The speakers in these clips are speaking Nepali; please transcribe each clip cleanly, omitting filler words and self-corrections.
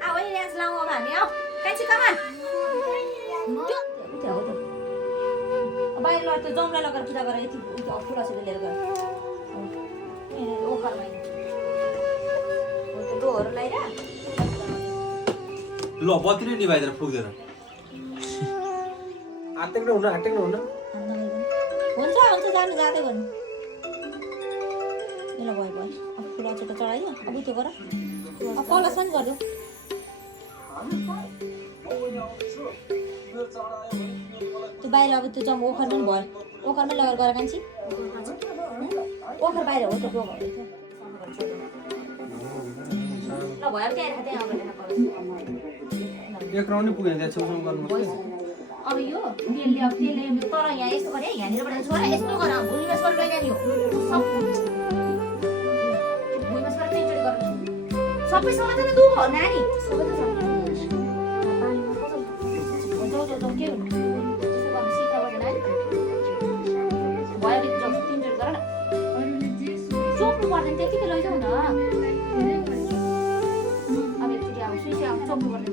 เอาไอ้เนี่ยเราเอาแบบนี้เอาใครชิคก้ามันअब बाहिर ल त्यो जमलाई लगेर पूजा गरेर यति फुलसित लिएर गयो ओखरमा त्यो डोहरू लगाएर ल बत्ती नै निभाइदिएर फुक्दैन आटेक्नु हुन्न हुन्छ हुन्छ जानु जाँदै गर्नु ल भयो भयो अब फुल अचेर चढाइयो अब त्यो गर अब कलस पनि गरिदियो त्यो बाहिर अब त्यो जम ओखर पनि भयो ओखरमै लगेर गएर कान्छी ओखर बाहिर हो त्यो डोगहरू ल भयो त्यहाँ त्यहाँ एक राउन्ड नै पुगेन त्यहाँ छेउसम्म गर्नु अब यो त्यसले अब त्यसले तर यहाँ यस्तो गरे यहाँनिरबाट छोरा यस्तो गर भुइँमा सर लैजाने हो सब भुइँमा सर चेन्ज गर सबै समाधान दुख हो नानी सबै त छ के हो भयो कि जब तिनचोटि गर न चोप्नु पर्दैन त्यतिकै लैजाऊ न अब एकचोटि अब सुइसे अब चोप्नु पर्दैन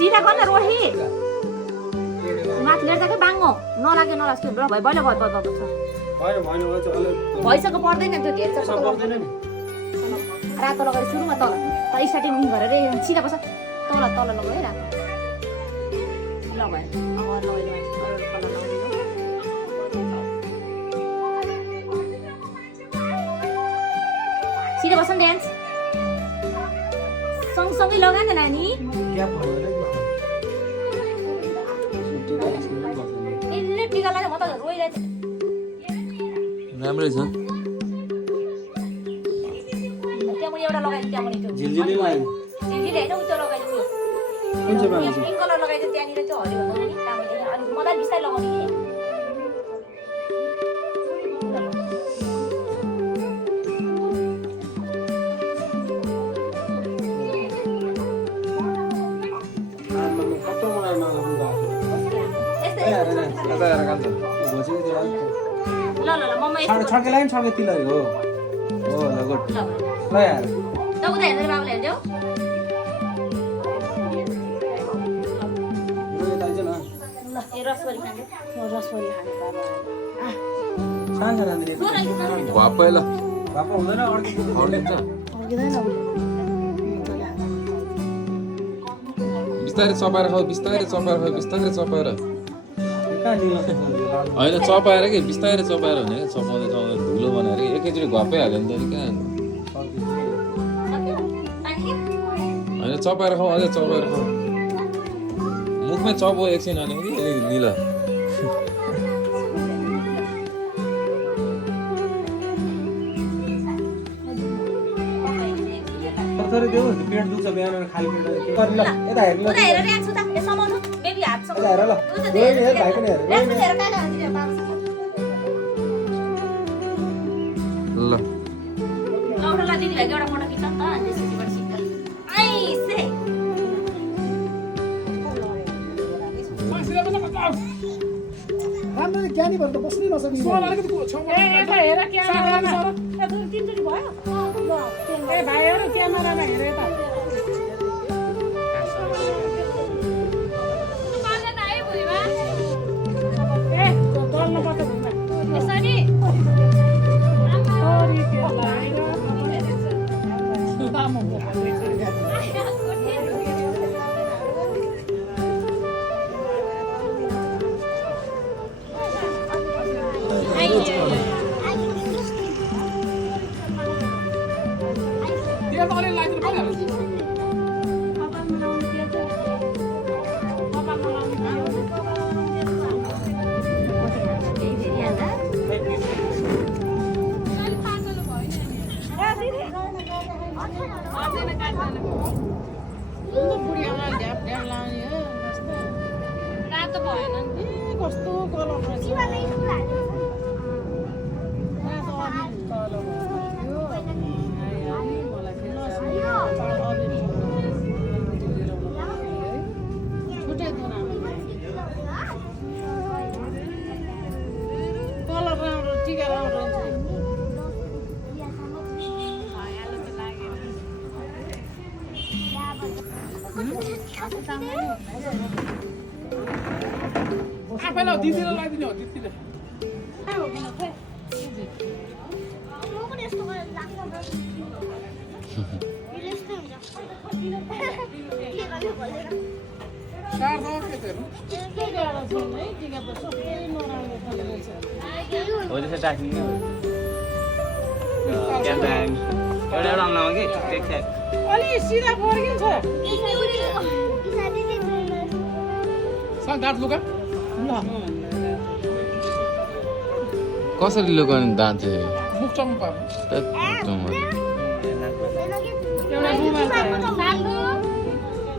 सीधा गर्न रोही माथि लिएर जाके बाङ्गो नलागे नलाग्छ भयो भयो भयो भइसक्यो पर्दैन त्यो घेर रातो लगाएर सुरुमा तल स्टार्टिङ गरेर सिधा बस तल तल लगायो रातो ल भयो सिधा बस डान्स सँगसँगै लगा न नानी यसले टिका लगाएर म त रोइरहेको थिएँ राम्रै छ त्यहाँ मैले एउटा लगाइदिएँ त्यहाँ मैले त्यो झिल्झिली लगाइदिनु झिल्झिली होइन उयो लगाइदिनु कुन चाहिँ बाँकी छ पिङ्क कलर लगाइदियो त्यहाँनिर त्यो हरियो हुन्छ नि त्यहाँबाट अलिक मजाले बिस्तारै लगाउने कि छड्के लाग्यो छड्के तिलहरु हो ल गुड ल यार त उता हेर्दै बाबुले हेर्दै हो ल ए रसवरी खाने रसवरी खाने बाबा सानो नानी वापै ल बापा हुँदैन अर्किन्छ अर्किँदैन बिस्तारै चपाएर खाऊ बिस्तारै चपाएर होइन चपाएर कि बिस्तारै चपाएर हुने क्या चपाउँदै चपाउँदै धुलो बनाएर कि एकैचोटि घप्पै हाल्यो भने त कहाँ होइन चपाएर खाऊ अझै चपाएर खाऊ मुखमै चपो एकछिन हाल्यो कि अलिक निला तर देऊ पेट दुख्छ बिहान खाली पेट ल यता हेर्नु उता हेरेर यहाँ छु त ए समाउनु बेबी हात समाउनु हेर ल रोइ हेर भाइ पनि हेर हेर कहाँ जान्छ बाबु ल लौटला दिदीलाई एउटा फोटो खिच्छ नि त त्यसैबाट सिक्छ आइसे राम्रो ज्ञानी भएर त बस्नै नसक्ने हेर क्यामेरामा तिनचोटि भयो ए भाइहरु क्यामेरामा हेर त ए डल्नु पर्छ भुइँमा यसरी ओरी त्यो लाग्यो बामु त्यो त अलि लाग्नु पर्छ बुढी आमाले ढ्याप ढ्याप लाउने हो रातो भएन नि। कस्तो कलर रहेछ रातो अलिक कलर छुट्टै दुना कलर राम्रो टिका राम्रो हुन्छ आफैलाई दिदीलाई लगाइदिने हो दिदीले हो त्यसो राख्ने एउटा एउटा आउनमा कि ठिक अलि सिधा फर्किन्छ दाँत लुगा कसरी लुकाउने दाँत चाहिँ मुख चम्म पार्नु एउटा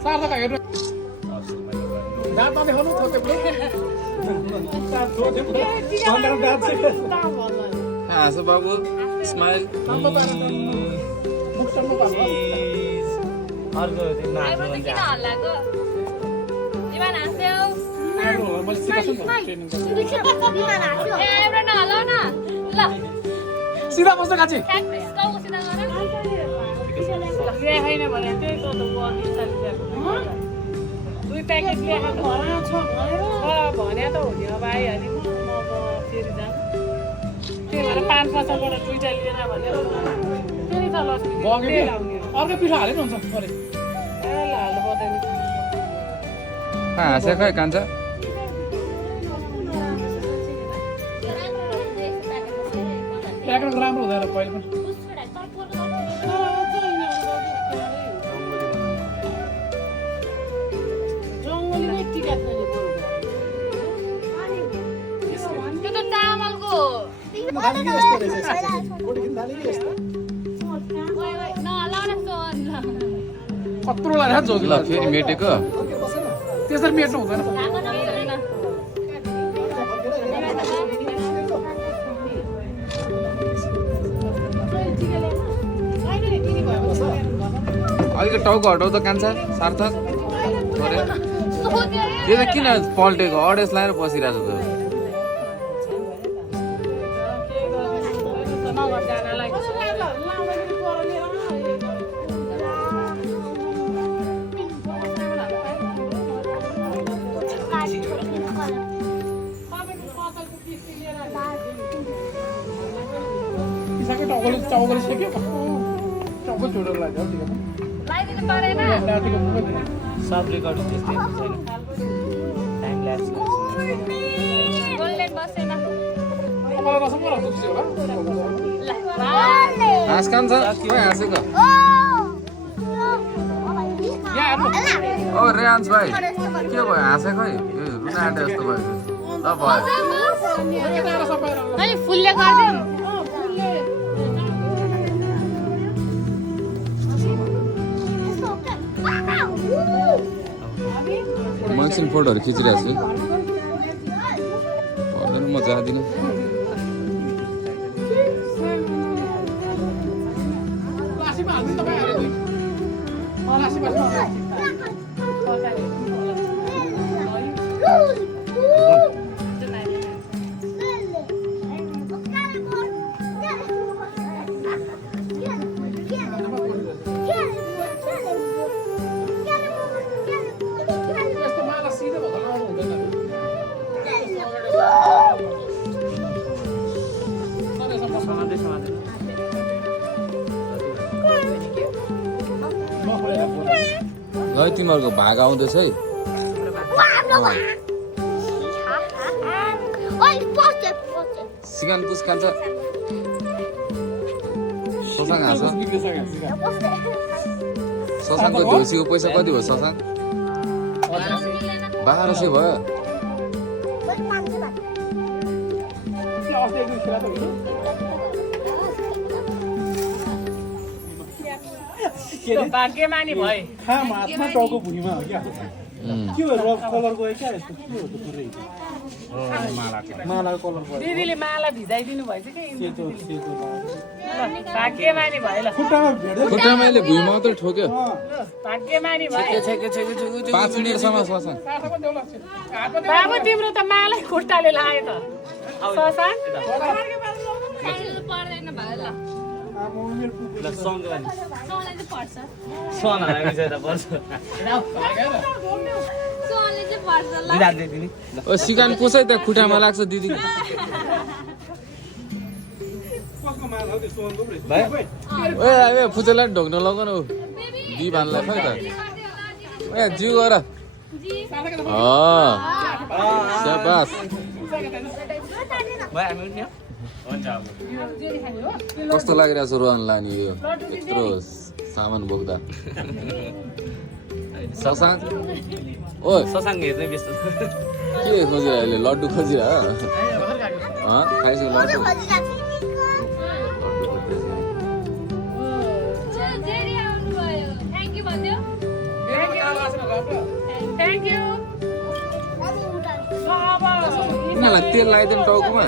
सार्दा हेर्नु दाँत देखाउनु हाँस बाबु स्माइल मुख चम्म पार्नु अर्को किन हल्लाको इमान हाँस्यौ मैले सिकाउँछु नि ट्रेनिङ ए एउटा नहल्लाउ न ल सिधा बस्नु काची टाउको सिधा गर छैन भने त्यही त दुई प्याकेट ल्याएको भने त हो नि अब आइहाल्यो म फेरि जानु त्यही भएर 5-5बाट दुईटा लिएर भनेर फेरि त लक्ष्मी अर्कै पिठो हालेर हुन्छ अरे हाल्नु पर्दैन हाँसे खै कान्छ प्याकेट राम्रो हुँदैन कहिले पनि जङ्गली टिका त्यो त चामलको नहल्लाउ न सोन कत्रो लाग्यो जोगी ल फेरि मेटेको त्यसरी मेट्नु हुँदैन अलिकति टाउको हटाउ त कान्छ सार्थक त्यो त किन पल्टेको अडेस लगाएर बसिरहेको छ टाउकोले सेक्यो टाउको छोडेर लाग्यो लगाइदिनु परेन सब रेकर्डिङ त्यस्तै छैन टाइम ल्याप्स गोल्डेन बसेन मलाई रसम राम्रो छ होला हाँस कान्छ खै हाँसेको यहाँ हेर्नु ओ रेहान्स भाइ के भयो हाँसे खै रुन आँटे जस्तो भयो ल भयो केटाएर सबै अनि फुलले गर्दिम म एकछिन फोटोहरू खिचिरहेको छु पर्दैन म जाँदिनँ लासीमा हाल्नु तपाईँ हाल्नु लासीमा ल तिमीहरूको भाग आउँदैछ है सिकान पुस खान्छ ससाङ हाँस ससाङको देउसीको पैसा कति भयो ससाङ 1200 भयो के अरे भाग्यमानी भए खाम हातमा टाउको भुइँमा हो क्या के हो रफ कलर गयो क्या यस्तो के हो त पुरै मालाको कलर गयो दिदीले माला भिजाइदिनु भएछ कि सेतो सेतो भाग्यमानी भयो ल खुट्टामा भेट्दै खुट्टामा अहिले भुइँमा मात्रै ठोक्यो भाग्यमानी भयो 5 मिनेटसम्म ससा बाबु तिम्रो त माला खुट्टाले लाग्यो त ससा पर्दैन भयो ल ओ सिकान पुछै त खुट्टामा लाग्छ दिदी कसको माला हो त्यो सोनको पो रहेछ ओए आए फुचेलाई ढोक्न लगाउनु दी भानलाई खै त ए जिउ गर शाबास कस्तो लागिरहेको छ रोहनलाई नि यो यत्रो सामान बोक्दा ससाङ ओ ससाङ हेर्ने व्यस्त के खोजिरह अहिले लड्डु खोजिरह खाइसक्यो लड्डु थ्याङ्क यू यिनीहरूलाई तेल लगाइदिउँ टाउकोमा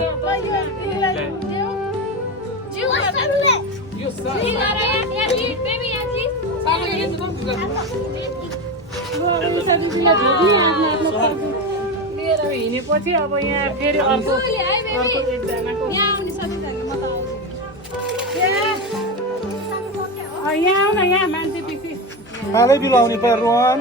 मेरो हिँडेपछि अब यहाँ फेरि अर्को एकजनाको यहाँ आऊ न यहाँ मान्छे पछि हालै बिलाउने पर रोहन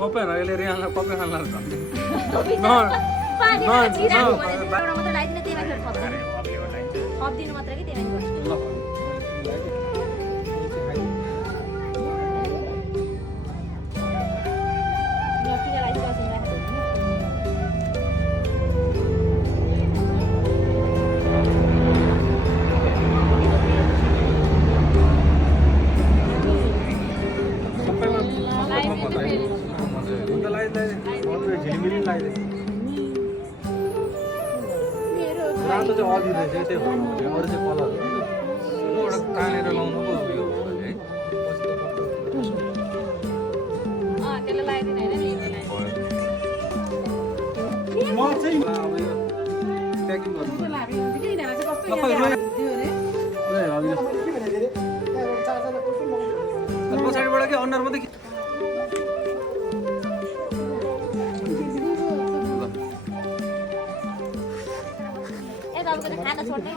कपेर अहिले रियानलाई कपे खान लाग्छ थपिदिनु मात्र कि त्यही झिलिमिली लगाइदिए रातो चाहिँ अघि रहेछ त्यही हो अरू चाहिँ कलर एउटा तानेर लाउनु पो उयो है म चाहिँ अब यो प्याकिङ गर्नु पछाडिबाट के अन्डर मात्रै खाना छोड्दै